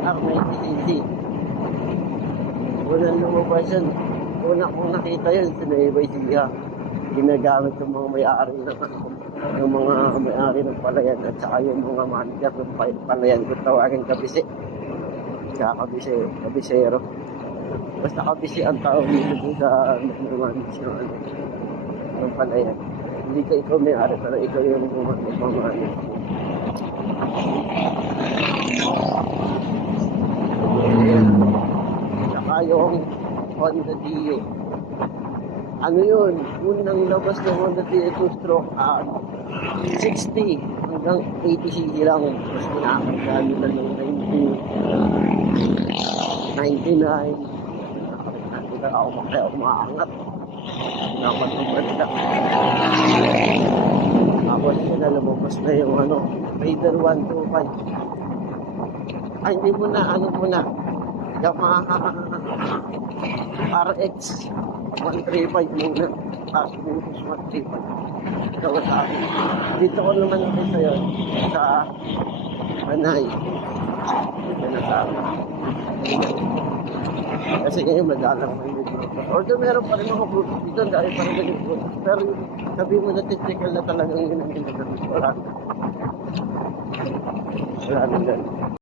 R90cc. Unang lumabas yun. Una kong nakita yun sa Nueva Ecija. Ginagamit ng mga may-ari ng mga may-ari ng palayan at saka yung mga manager ng palayan kung tawagin kabisi. Saka kabisero. Basta kabisi ang tawag nito sa manager ng palayan. Hindi ka ikaw may-ari, pero ikaw yung manager. Saka yung Honda Dio. Ano yun? Unang labas ng Honda Dio 2-stroke 60 hanggang 80cc lang. Tapos pinakagano na ng 99. Hindi na ako umaangat. Napatubad na. Tapos yun na lumabas na yung Raider 125. Ay, hindi mo na, Yamaha RX 135 muna. Tapos minus 135. Gawa sa akin. Dito ko naman nakita yun sa Panay. Dito na sa akin. Kasi ngayon madalang may libro. Although meron pa rin ako Bluetooth dito dahil parang ganito. Pero sabi mo na technical na talagang yun ang ginagawa. Wala na.